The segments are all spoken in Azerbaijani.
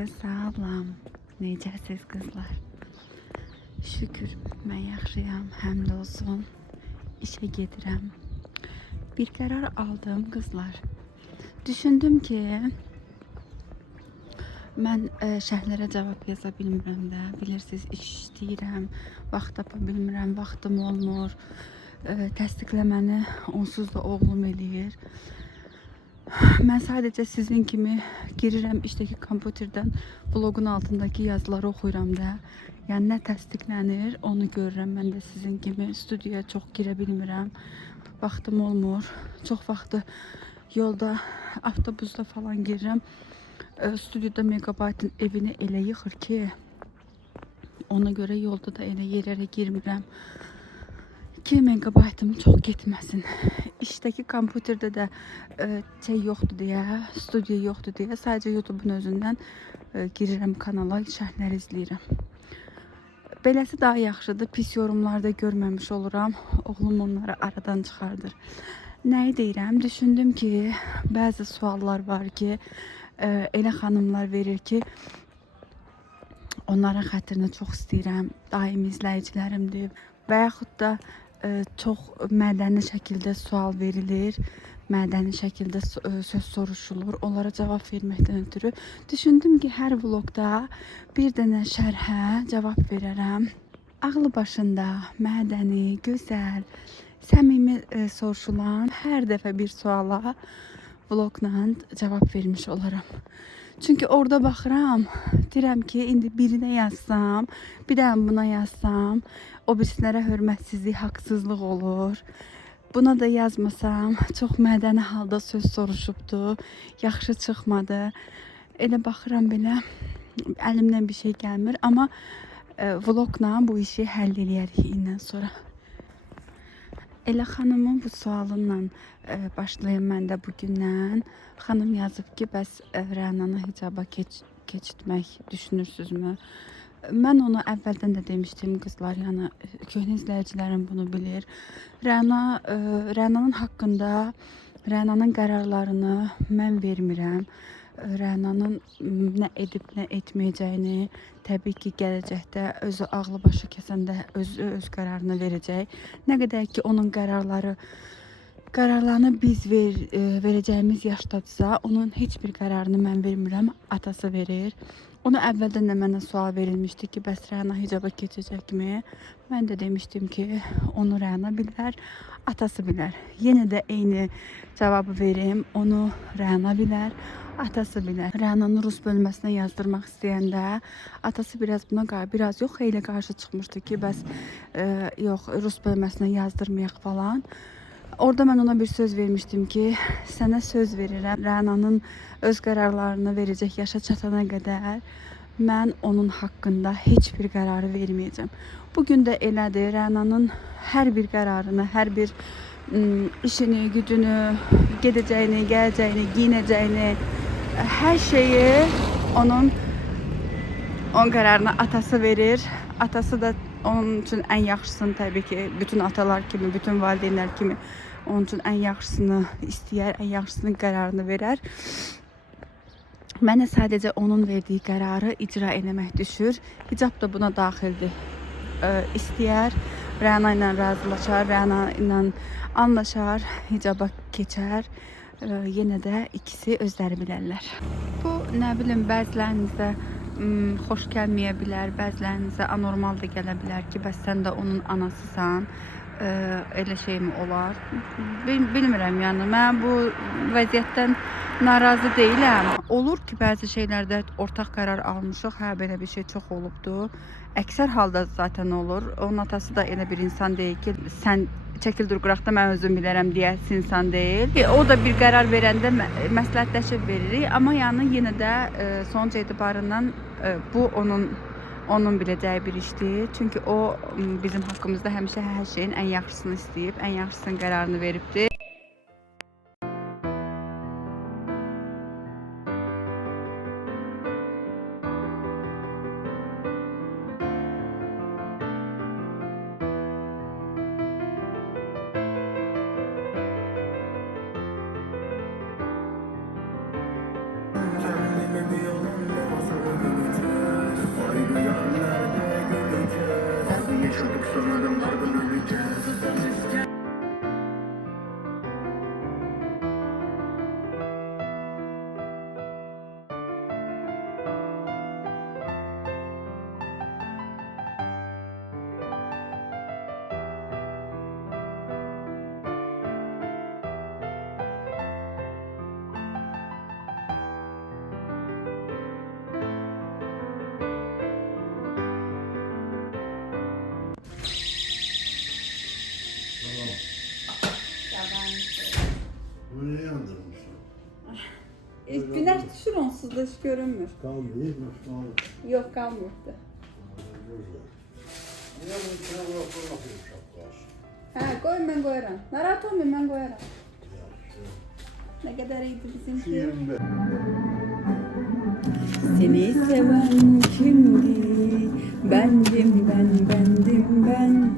Herkese salam. Necəsiz qızlar? Şükür mən yaxşıyam, həmd olsun. İşə gedirəm. Bir qərar aldım qızlar. Düşündüm ki, mən şərhlərə cavab yaza bilmirəm də. Bilirsiniz, iş istəyirəm, vaxt tapa bilmirəm, vaxtım olmur. Təsdiqləməni onsuz da oğlum eləyir. Mən sadəcə sizin kimi girirəm işdəki kompüterdən vlogun altındakı yazıları oxuyuram da. Yəni nə təsdiqlənir, onu görürəm. Mən də sizin kimi studiyaya çox girə bilmirəm. Vaxtım olmur. Çox vaxtı yolda, avtobusda falan girirəm. Studiyada Megabaytın evini elə yıxır ki, ona görə yolda da elə yerlərə girmirəm. 2 megabaytım çox getməsin. İşdəki kompüterdə də şey yoxdur deyə, studiya yoxdur deyə sadəcə YouTube'un özündən girirəm kanala, şərhləri izləyirəm. Beləsi daha yaxşıdır. Pis yorumlarda görməmiş oluram. Oğlum onları aradan çıxardır. Nəyi deyirəm? Düşündüm ki, bəzi suallar var ki, elə xanımlar verir ki, onların xətrini çox istəyirəm. Daim izləyicilərimdir. Və yaxud da çox mədəni şəkildə sual verilir, mədəni şəkildə söz soruşulur. Onlara cavab verməkdən ötürü düşündüm ki, hər vlogda bir dənə şərhə cavab verərəm. Ağlı başında, mədəni, gözəl, səmimi soruşulan hər dəfə bir suala vlogla cavab vermiş olaram. Çünki orada baxıram, deyirəm ki, indi birinə yazsam, bir dənə buna yazsam, o birisilərə hörmətsizlik, haqsızlıq olur. Buna da yazmasam, çox mədəni halda söz soruşubdu, yaxşı çıxmadı. Elə baxıram belə, əlimdən bir şey gəlmir, amma vlogla bu işi həll eləyərik indən sonra. Elə xanımın bu sualından başlayım mən də bugündən. Xanım yazıb ki, bəs Rənanı hicaba keçirtmək düşünürsünüzmü? Mən onu əvvəldən də demişdim qızlar, yəni köhnə izləyicilərim bunu bilir. Rənanın haqqında, Rənanın qərarlarını mən vermirəm. Rənanın nə edib, nə etməyəcəyini təbii ki, gələcəkdə özü ağlı başı kəsəndə öz qərarını verəcək. Nə qədər ki, onun qərarlarını biz verəcəyimiz yaşdadırsa, onun heç bir qərarını mən vermirəm, atası verir. Onu əvvəldən də mənə sual verilmişdi ki, bəs Rəna hicaba keçəcəkmi? Mən də demişdim ki, onu Rəna bilər, atası bilər. Yenə də eyni cavabı verim, onu Rəna bilər, atası bilər. Rənanı Rus bölməsinə yazdırmaq istəyəndə atası biraz yox, xeyli qarşı çıxmışdı ki, bəs yox, Rus bölməsinə yazdırmayaq falan. Orada mən ona bir söz vermişdim ki, sənə söz verirəm, Rənanın öz qərarlarını verəcək yaşa çatana qədər mən onun haqqında heç bir qərarı verməyəcəm. Bugün də elədir, Rənanın hər bir qərarını, hər bir işini, gücünü, gedəcəyini, gələcəyini, giyinəcəyini, hər şeyi onun qərarını atası verir. Atası da onun üçün ən yaxşısını təbii ki, bütün atalar kimi, bütün valideynlər kimi onun üçün ən yaxşısını istəyər, ən yaxşısının qərarını verər. Mənə sadəcə onun verdiyi qərarı icra eləmək düşür. Hicab da buna daxildir. İstəyər, Rəna ilə razılaşar, Rəna ilə anlaşar, hicaba keçər. Yenə də ikisi özləri bilərlər. Bu, nə bilim, bəzilərinizə xoş gəlməyə bilər, bəzilərinizə anormal da gələ bilər ki, bəs sən də onun anasısan, elə şeymi olar? Bilmirəm, yəni mən bu vəziyyətdən narazı deyiləm. Olur ki, bəzi şeylərdə ortaq qərar almışıq, hə, belə bir şey çox olubdu. Əksər halda zaten olur. Onun atası da elə bir insan deyil ki, sən çəkil dur qıraqda mən özüm bilərəm deyəsi insan deyil. O da bir qərar verəndə məsləhətləşib veririk, amma yəni yenə də sonuç etibarından bu onun biləcəyi bir işdir. Çünki o bizim haqqımızda həmişə hər şeyin ən yaxşısını istəyib, ən yaxşısının qərarını veribdir. Böyle yandırmışlar. Güneş düşür onsuz da hiç görünmür. Kalmıyor, kalmıyor. Yok kalmıyordu. Niye bu içine bırakmak şapkası? Ha koy ben koyarım. Narahat olmayayım ben koyarım. Ne kadar iyiydi bizimki. 25. Seni seven kimdi? Bendim ben.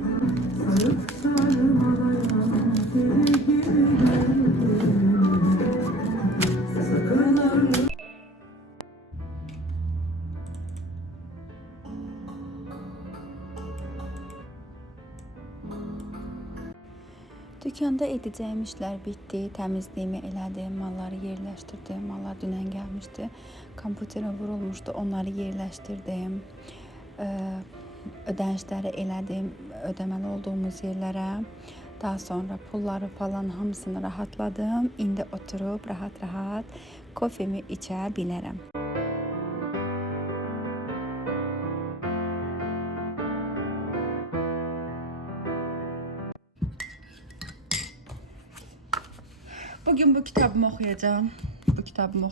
Dükkanda edeceğim işler bitti. Temizliğimi elədim, malları yerləşdirdim. Mallar dünən gəlmişdi. Kompüterə vurulmuşdu. Onları yerləşdirdim. Ödənişləri elədim, ödəməli olduğumuz yerlərə. Daha sonra pulları falan hamısını rahatladım. İndi oturub rahat-rahat kofemi içə bilərəm. Bugün bu kitabımı oxuyacağım. Bu kitabımı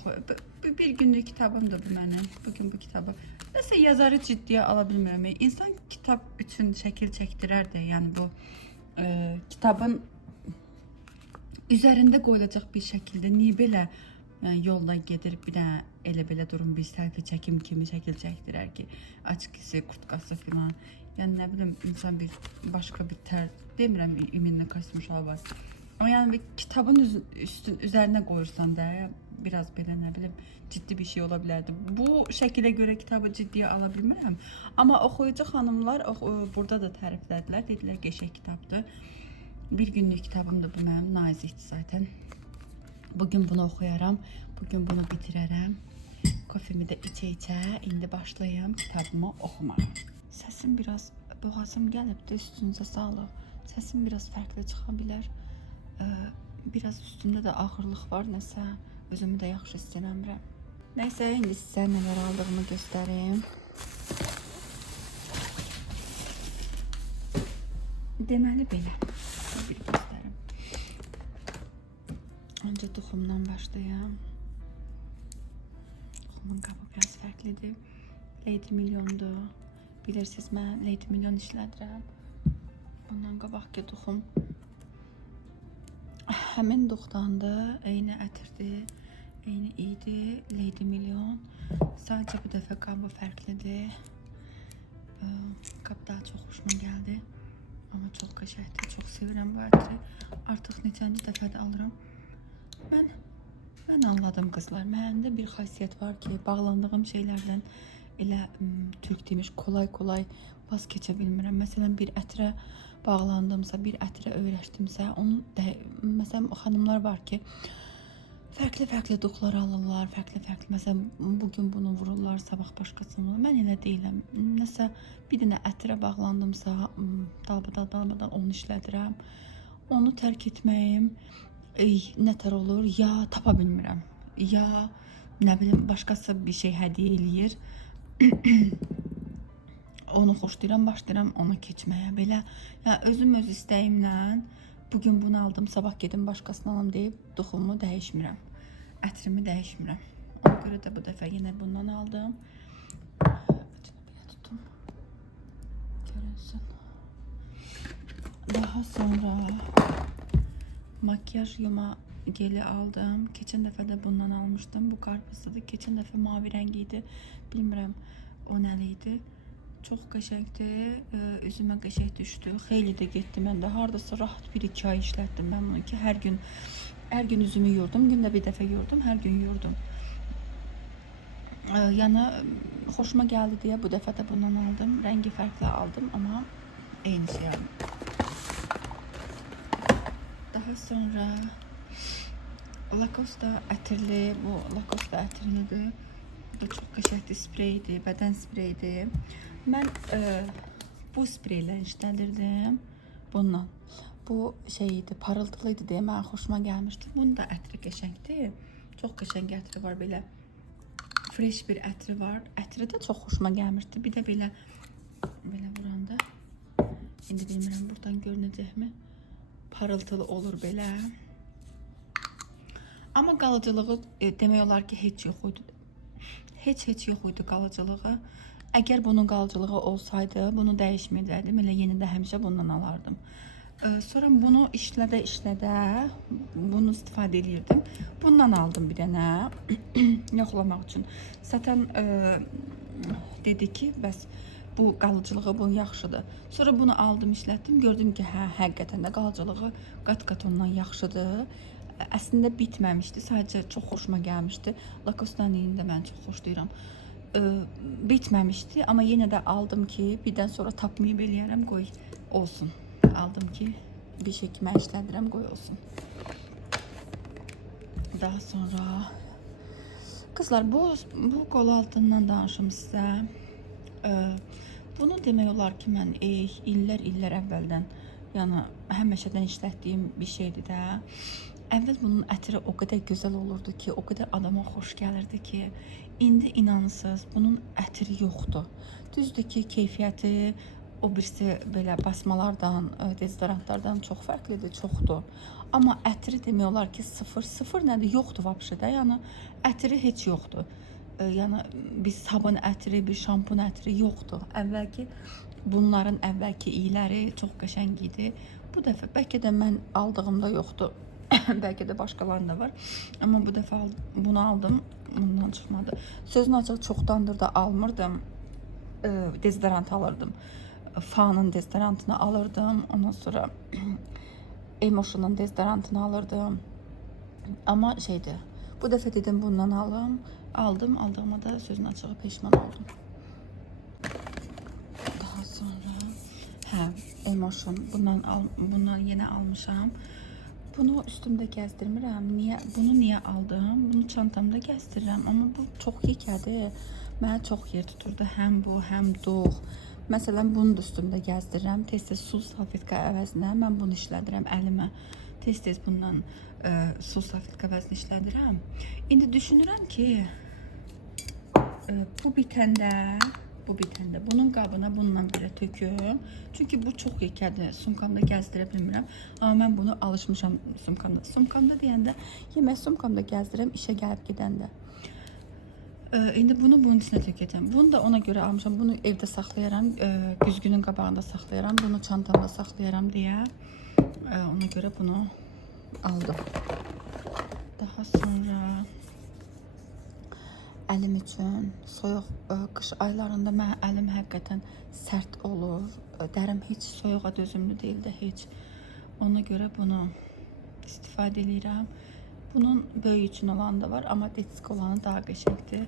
bir günlük kitabımdır bu mənim. Bugün bu kitabı. Nəsə yazarı ciddiyə ala bilmirəm. İnsan kitab üçün şəkil çəkdirər də, yəni bu kitabın üzərində qoyulacaq bir şəkildə niyə belə yolda gedir bir də elə belə durum bir selfie çəkim kimi şəkil çəkdirər ki, açıqsı, kurtkası filan. Yəni nə bilim insan bir başqa bir demirəm iminlə kasmışlar var. Ama yani bir kitabın üzerine koyursan da biraz belə nə bilim ciddi bir şey olabilirdi. Bu şəkildə görə kitabı ciddiyə ala bilmirəm. Amma oxuyucu xanımlar burada da təriflədilər. Dedilər qəşəng kitabdır. Bir günlük kitabımdır bu mənim, nazikdir zaten. Bugün bunu oxuyaram. Bugün bunu bitirərəm. Kofemi də içə-içə indi başlayım kitabımı oxumağa. Səsim biraz boğazım gəlibdi, üstünüzə sağlıq. Səsim biraz fərqli çıxa bilər. Biraz üstümdə də ağırlıq var, nəsə özümü də yaxşı hiss eləmirəm. Nəysə, indi sizə nələr aldığımı göstərim. Deməli belə. Bir göstərim. Öncə toxumdan başlayım. Toxumun qabı biraz fərqlidir. Lady Million'dur. Bilirsiniz, mən Lady Million işlədirəm. Bundan qabaqki toxum həmin duxdandı, eyni ətirdi, eyni idi, Lady Million. Sadəcə bu dəfə qabı fərqlidir. Qab daha çox xoşuma gəldi. Amma çox qəşəngdir, çox sevirəm bu ətri. Artıq neçənci dəfədə alıram. Mən anladım qızlar. Məndə bir xasiyyət var ki, bağlandığım şeylərdən elə türk demiş kolay vaz keçə bilmirəm. Məsələn, bir ətrə bağlandımsa, bir ətrə öyrəşdimsə, onu məsələn xanımlar var ki, fərqli duxlar alırlar, fərqli. Məsələn, bugün bunu vururlar, sabah başqasını vururlar. Mən elə deyiləm. Nəsə bir dənə ətrə bağlandımsa, dalbadan onu işlədirəm. Onu tərk etməyim nətər olur, ya tapa bilmirəm, ya nə bilim başqası bir şey hədiyyə eləyir. Onu xoşlayıram, başlayıram onu keçməyə belə. Yəni özüm öz istəyimlə bugün bunu aldım, sabah gedim başqasını alam deyib duxumu dəyişmirəm. Ətrimi dəyişmirəm. Ona görə də bu dəfə yenə bundan aldım. Belə tutum. Görünsün. Daha sonra makyaj yuma geli aldım. Keçən dəfə də bundan almışdım. Bu qarpızlıdır. Keçən dəfə mavi rəngiydi. Bilmirəm o nəli idi. Çox qəşəngdir. Üzümə qəşəng düşdü. Xeyli də getdi. Mən də hardasa rahat 1-2 ay işlətdim mən bunu ki, hər gün üzümü yurdum. Gündə bir dəfə yurdum, hər gün yurdum. Yəni xoşuma gəldi deyə bu dəfə də bundan aldım. Rəngi fərqli aldım, amma Eyni şey aldım. Daha sonra Lacoste ətirli, bu Lacoste ətirlidir. Bu çox qəşəngli spreydir, bədən spreydir. Mən bu spreylə işlədirdim. Bununla. Bu şey idi, parıltılıydı deyə mənə xoşuma gəlmişdi. Bunun da ətri qəşəngdir. Çox qəşəng ətri var belə. Fresh bir ətri var. Ətri də çox xoşuma gəlmişdi. Bir də belə vuranda. İndi bilmirəm buradan görünəcəkmi? Parıltılı olur belə. Amma qalıcılığı demək olar ki heç yox idi. Heç yox idi qalıcılığı. Əgər bunun qalıcılığı olsaydı, bunu dəyişməyəcəkdim. Elə yeni də həmişə bundan alardım. Sonra bunu işlədə bunu istifadə edirdim. Bundan aldım bir dənə yoxlamaq üçün. Satan dedi ki, bəs bu qalıcılığı bunun yaxşıdır. Sonra bunu aldım, işlətdim. Gördüm ki, həqiqətən də qalıcılığı qat-qat ondan yaxşıdır. Əslində bitməmişdi. Sadəcə çox xoşuma gəlmişdi. Lacoste-dan iyini də mən çox xoşlayıram. Bitməmişdi, amma yenə də aldım ki, birdən sonra tapmayıb eləyərəm, qoy olsun. Aldım ki, bir şey ki mən işlədirəm, qoy olsun. Daha sonra qızlar, bu qol altından danışım sizə. Bunu demək olar ki, mən illər əvvəldən, yəni həmişədən işlətdiyim bir şeydir də. Əvvəl bunun ətri o qədər gözəl olurdu ki, o qədər adama xoş gəlirdi ki, indi inanırsınız, bunun ətri yoxdur. Düzdür ki, keyfiyyəti o birisi belə basmalardan, dezodorantlardan çox fərqlidir, çoxdur. Amma ətri demək olar ki, sıfır nədir? Yoxdur vəbşə də, yəni ətri heç yoxdur. Yəni bir sabun ətri, bir şampun ətri yoxdur. Bunların əvvəlki iyləri çox qəşəng idi. Bu dəfə bəlkə də mən aldığımda yoxdur. Bəlkə də başqalarında var. Amma bu dəfə bunu aldım, bundan çıxmadı. Sözün açığı çoxdandır da almırdım. Dezodorant alırdım. Fanın dezodorantını alırdım. Ondan sonra Emotion'un dezodorantını alırdım. Amma şeydi, bu dəfə dedim bundan aldım. Aldığıma da sözün açığı peşman oldum. Daha sonra Emotion. Bundan yeni almışam. Bunu üstümdə gəzdirmirəm. Bunu niyə aldım? Bunu çantamda gəzdirirəm. Amma bu çox yekədir. Mənə çox yer tuturdu. Həm bu, həm doğ. Məsələn, bunu da üstümdə gəzdirirəm. Tez-tez sul salfetka əvəzinə mən bunu işlədirəm əlimə. Tez-tez bundan sul salfetka əvəzinə işlədirəm. İndi düşünürəm ki, bu bitəndə bunun qabına bununla belə töküm. Çünki bu çox yekədir. Sumkamda gəzdirə bilmirəm. Amma mən bunu alışmışam sumkamda. Sumkamda deyəndə, yemək sumkamda gəzdirəm işə gəlib gedəndə. İndi bunu bunun içinə tökəcəm. Bunu da ona görə almışam. Bunu evdə saxlayaram. Güzgünün qabağında saxlayaram. Bunu çantamda saxlayaram deyə. Ona görə bunu aldım. Daha sonra əlim üçün soyuq qış aylarında mənim əlim həqiqətən sərt olur. Dərim heç soyuğa dözümlü deyil də heç. Ona görə bunu istifadə edirəm. Bunun böyük üçün olan da var, amma detisk olanı daha qəşəngdir.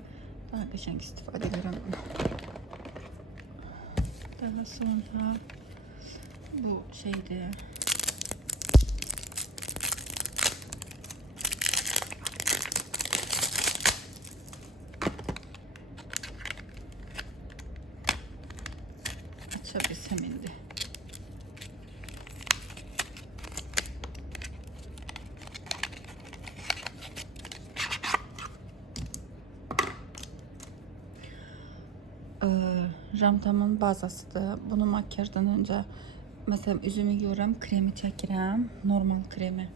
Daha qəşəng istifadə edirəm. Daha sonra bu şeydir. Açabilsem indi. Ramtamın bazasıdır. Bunu makyajdan öncə məsələn üzümü yuyuram, kremi çəkirəm, normal kremi.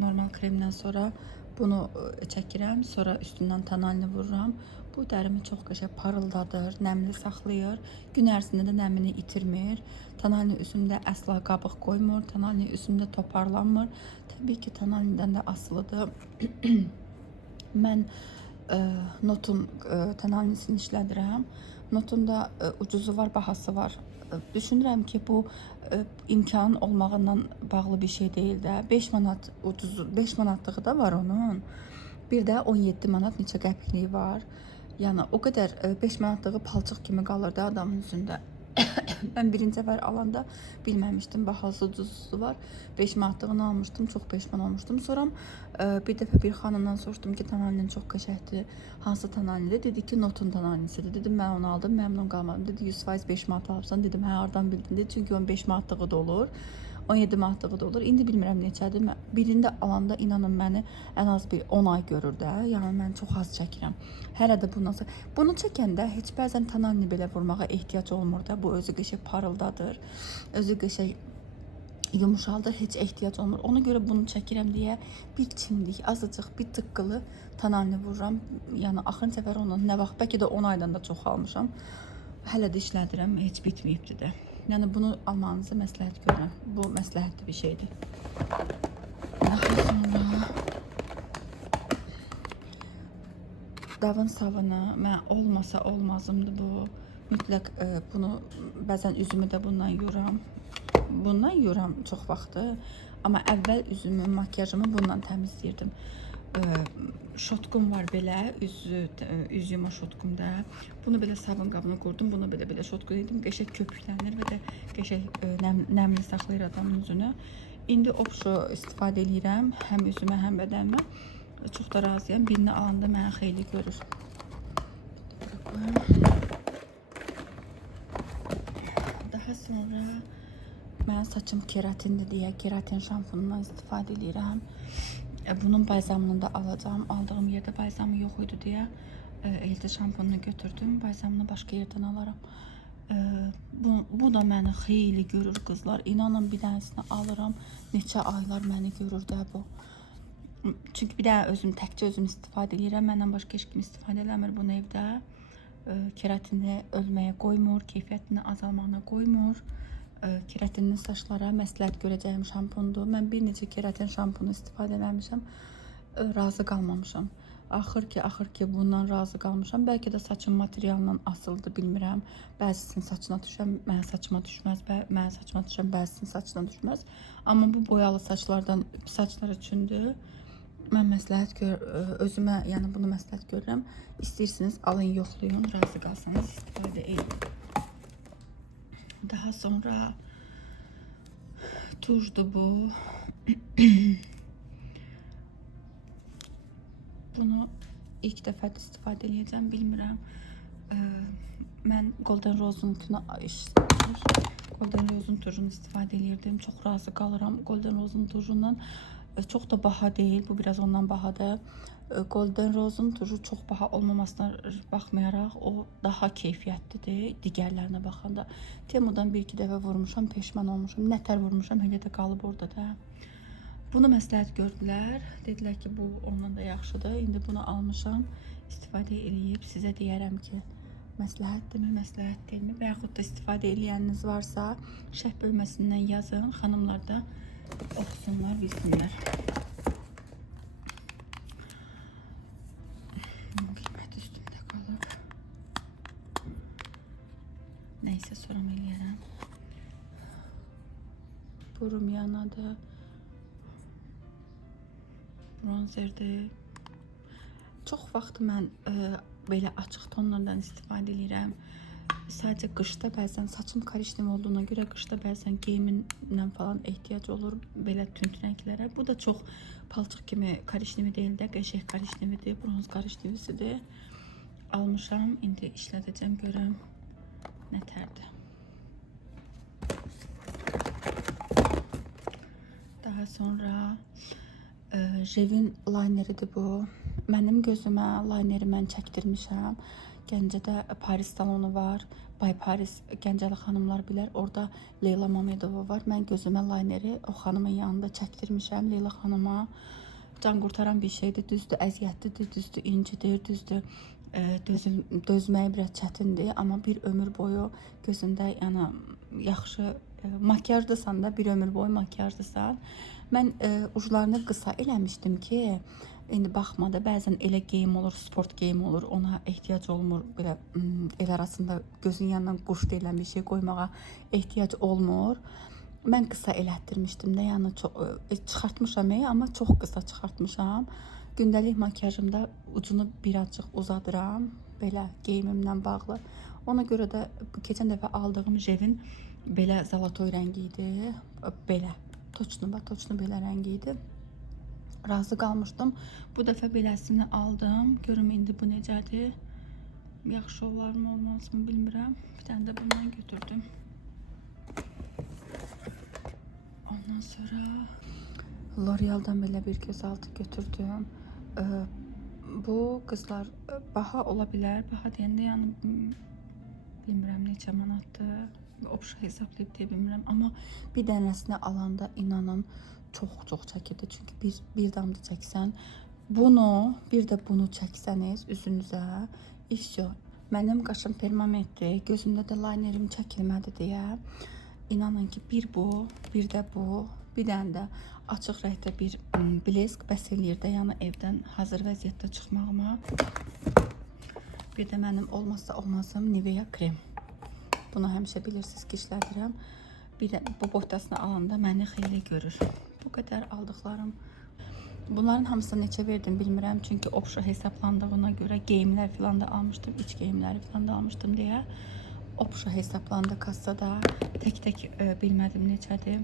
Normal kremdən sonra bunu çəkirəm, sonra üstündən tonalini vururam. Bu dərimi çox qəşəng parıldadır, nəmli saxlayır. Gün ərzində də nəmini itirmir. Tonalini üzümdə əsla qabıq qoymur, tonalini üzümdə toparlanmır. Təbii ki, tonalindən də asılıdır. Mən Notun tonalinisini işlədirəm. Notun da ucuzu var, bahası var. Düşünürəm ki, bu imkanın olmağından bağlı bir şey deyil də. 5 manat ucuzu, 5 manatlığı da var onun. Bir də 17 manat neçə qəpikliyi var. Yəni o qədər 5 manatlığı palçıq kimi qalır da adamın üzündə. Ben birinci səfər alanda bilməmişdim, bahalısı ucuzlusu var. 5 manatlığını almışdım, çox peşman olmuşdum. Sonra bir dəfə bir xanımdan soruşdum ki, tonalinin çox qəşəngdir, hansı tonalinidir? Dedi ki, Notun tonalisidir. Dedim, mən onu aldım, məmnun qalmadım. Dedi, 100% 5 manat alıbsan. Dedim, hə, hardan bildin? Dedi, çünki onun 5 manatlığı da olur. 17 manatlığı da olur. İndi bilmirəm neçədir. Birində alanda inanın məni ən az bir 10 ay görür də. Yəni mən çox az çəkirəm. Hələ də bundan sonra bunu çəkəndə heç bəzən tonalini belə vurmağa ehtiyac olmur da. Bu özü qəşəng parıldadır. Özü qəşəng yumuşaldır, heç ehtiyac olmur. Ona görə bunu çəkirəm deyə bir çimdik, azıcıq bir tıqqılı tonalini vururam. Yəni axırıncı səfər onu nə vaxt, bəlkə də 10 aydan da çox almışam. Hələ də işlədirəm, heç bitməyibdi də. Yəni bunu almanızı məsləhət görürəm. Bu məsləhətli bir şeydir. Daha sonra davın savını mən olmasa olmazımdır bu. Mütləq bunu bəzən üzümü də bundan yuram. Bundan yuram çox vaxtı. Amma əvvəl üzümü, makyajımı bundan təmizləyirdim. Şotkum var belə, üz yuma şotkumda. Bunu belə sabun qabına qurdum, bunu belə şotku edim. Qəşəng köpüklənir və də qəşəng nəmli saxlayır adamın üzünü. İndi opşu istifadə edirəm, həm üzümə, həm bədənimə. Çox da razıyam. Birini alanda mənə xeyli görür. Daha sonra mən saçım keratindir deyə keratin şampunundan istifadə edirəm. Bunun balzamını da alacağım. Aldığım yerdə balzamı yox idi deyə elde şampununu götürdüm. Balzamını başqa yerdən alaram. Bu da məni xeyli görür qızlar. İnanın bir dənəsini alıram. Neçə aylar məni görür də bu. Çünki bir də təkcə özüm istifadə edirəm. Məndən başqa heç kim istifadə eləmir bunu evdə. Keratini ölməyə qoymur, keyfiyyətini azalmağına qoymur. Keratinli saçlara məsləhət görəcəyim şampundur. Mən bir neçə keratin şampunu istifadə eləmişəm. Razı qalmamışam. Axır ki bundan razı qalmışam. Bəlkə də saçım materialından asılıdır, bilmirəm. Bəzisinin saçına düşən, mənə saçıma düşməz. Mənə saçıma düşən, bəzisinin saçına düşməz. Amma bu boyalı saçlar üçündür. Mən məsləhət özümə, yəni bunu məsləhət görürəm. İstəyirsiniz alın, yoxlayın, razı qalsanız istifadə edin. Daha sonra tujdu bu. Bunu ilk dəfə istifadə edəcəm, bilmirəm. Mən Golden Rose'un tujunu istifadə edirdim. Çox razı qalıram Golden Rose'un tujundan. Çox da baha deyil, bu biraz ondan bahadır. Golden Rose'un tuju çox baha olmamasına baxmayaraq o daha keyfiyyətlidir digərlərinə baxanda. Temudan bir-iki dəfə vurmuşam, peşman olmuşam. Nətər vurmuşam, hələ də qalıb orada da. Bunu məsləhət gördülər. Dedilər ki, bu ondan da yaxşıdır. İndi bunu almışam, istifadə edib sizə deyərəm ki, məsləhətdirmi, məsləhət deyilmi? Və yaxud da istifadə edəniniz varsa, şərh bölməsindən yazın, xanımlar da oxusunlar, bilsinlər. Qiymət üstümdə qalır. Neysə, soram eləyərəm. Bu Rumianadır. Bronzerdir. Çox vaxt mən belə açıq tonlardan istifadə edirəm. Sadəcə qışda bəzən saçım korişnev olduğuna görə qışda bəzən geyiminlə falan ehtiyac olur belə tünd rənglərə. Bu da çox palçıq kimi korişnevi deyil də, qəşəng korişnevidir, bronz korişnevisidir. Almışam, indi işlədəcəm, görəm nətərdir. Daha sonra Jevin lineridir bu. Mənim gözümə lineri mən çəkdirmişəm. Gəncədə Paris salonu var. Bay Paris, Gəncəli xanımlar bilər. Orada Leyla Mamedova var. Mən gözümə lineri o xanımın yanında çəkdirmişəm. Leyla xanıma can qurtaran bir şeydir. Düzdür, əziyyətlidir, düzdür, incidir, düzdür. Dözməyi biraz çətindir. Amma bir ömür boyu gözündə yəni yaxşı makyajdısan da, bir ömür boyu makyajdısan. Mən uclarını qısa eləmişdim ki, indi baxmada bəzən elə geyim olur, sport geyim olur, ona ehtiyac olmur, belə el arasında gözün yanından quş deyilən bir şey qoymağa ehtiyac olmur. Mən qısa elətdirmişdim də, yəni çıxartmışam, amma çox qısa çıxartmışam. Gündəlik makyajımda ucunu birazcıq uzadıram, belə geyimimlə bağlı. Ona görə də keçən dəfə aldığım jevin belə zalatoy rəngi idi. Belə toçnu belə rəngi idi. Razı qalmışdım. Bu dəfə beləsini aldım. Görüm indi bu necədir. Yaxşı olarmı, olmazmı bilmirəm. Bir dənə də bundan götürdüm. Ondan sonra L'Oreal'dan belə bir gözaltı götürdüm. Bu qızlar baha ola bilər. Baha deyəndə yəni bilmirəm neçə manatdır. Obşa hesablayıb deyə bilmirəm. Amma bir dənəsini alanda inanın çox çəkirdi. Çünki bir damda çəksən, bunu, bir də bunu çəksəniz üzünüzə, ifşo. Mənim qaşım permamentdir, gözümdə də linerim çəkilmədi deyə. İnanın ki, bir bu, bir də bu, bir dənə də açıq rəngdə bir blesk bəs eləyir də, yəni evdən hazır vəziyyətdə çıxmağıma. Bir də mənim olmazsa olmazım Nivea krem. Bunu həmişə bilirsiniz ki, işlədirəm. Bir də bu bohtasını alanda məni xeyli görür. Bu qədər aldıqlarım. Bunların hamısını neçə verdim bilmirəm. Çünki obşa hesablandığına görə geyimlər filan da almışdım. İç geyimləri filan da almışdım deyə. Obşa hesablandı kassada. Tək-tək bilmədim necədir.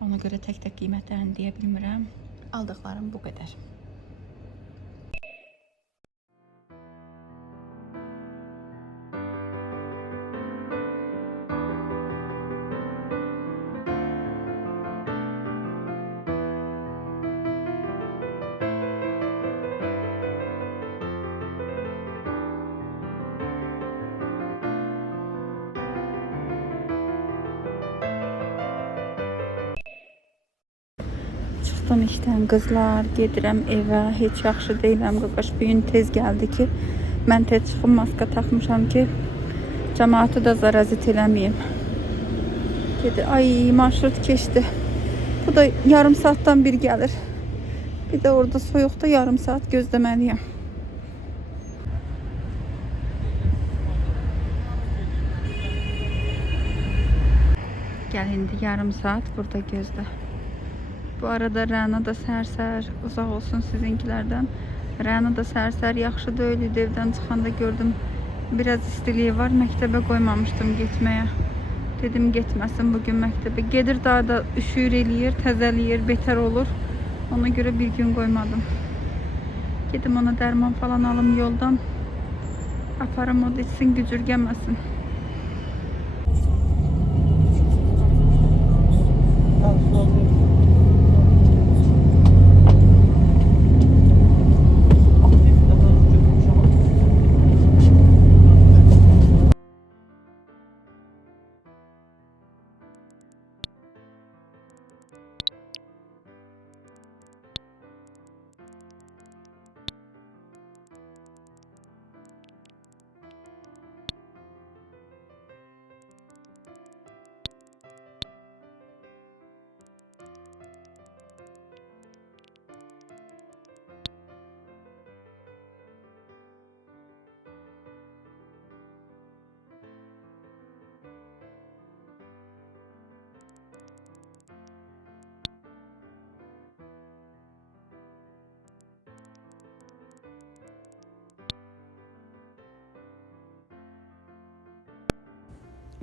Ona görə tək-tək qiymətlərini deyə bilmirəm. Aldıqlarım bu qədər. Çıxdım işdən qızlar, gedirəm evə. Heç yaxşı deyiləm, qaqaş. Bu gün tez gəldi ki, mən tez çıxım, maska taxmışam ki, cəmaatı da zarazit eləməyim. Ay, marşrut keçdi. Bu da yarım saatdan bir gəlir. Bir də orada soyuqda yarım saat gözləməliyəm. Gəl indi yarım saat burada gözlə. Bu arada Rəna da səhər-səhər, uzaq olsun sizinkilərdən. Rəna da səhər-səhər yaxşı deyildi. Evdən çıxanda gördüm biraz istiliyi var. Məktəbə qoymamışdım getməyə. Dedim getməsin bugün məktəbə. Gedir daha da üşüyür eləyir, təzəliyir, betər olur. Ona görə bir gün qoymadım. Gedim ona dərman falan alım yoldan. Aparım o da içsin, gücürgəməsin.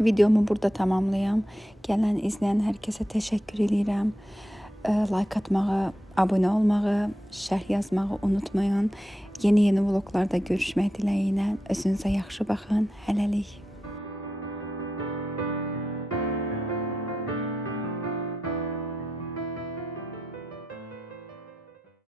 Videomu burada tamamlayam. Gələn, izləyən hər kəsə təşəkkür edirəm. Like atmağı, abunə olmağı, şərh yazmağı unutmayın. Yeni vloglarda görüşmək diləyi ilə. Özünüzə yaxşı baxın. Hələlik.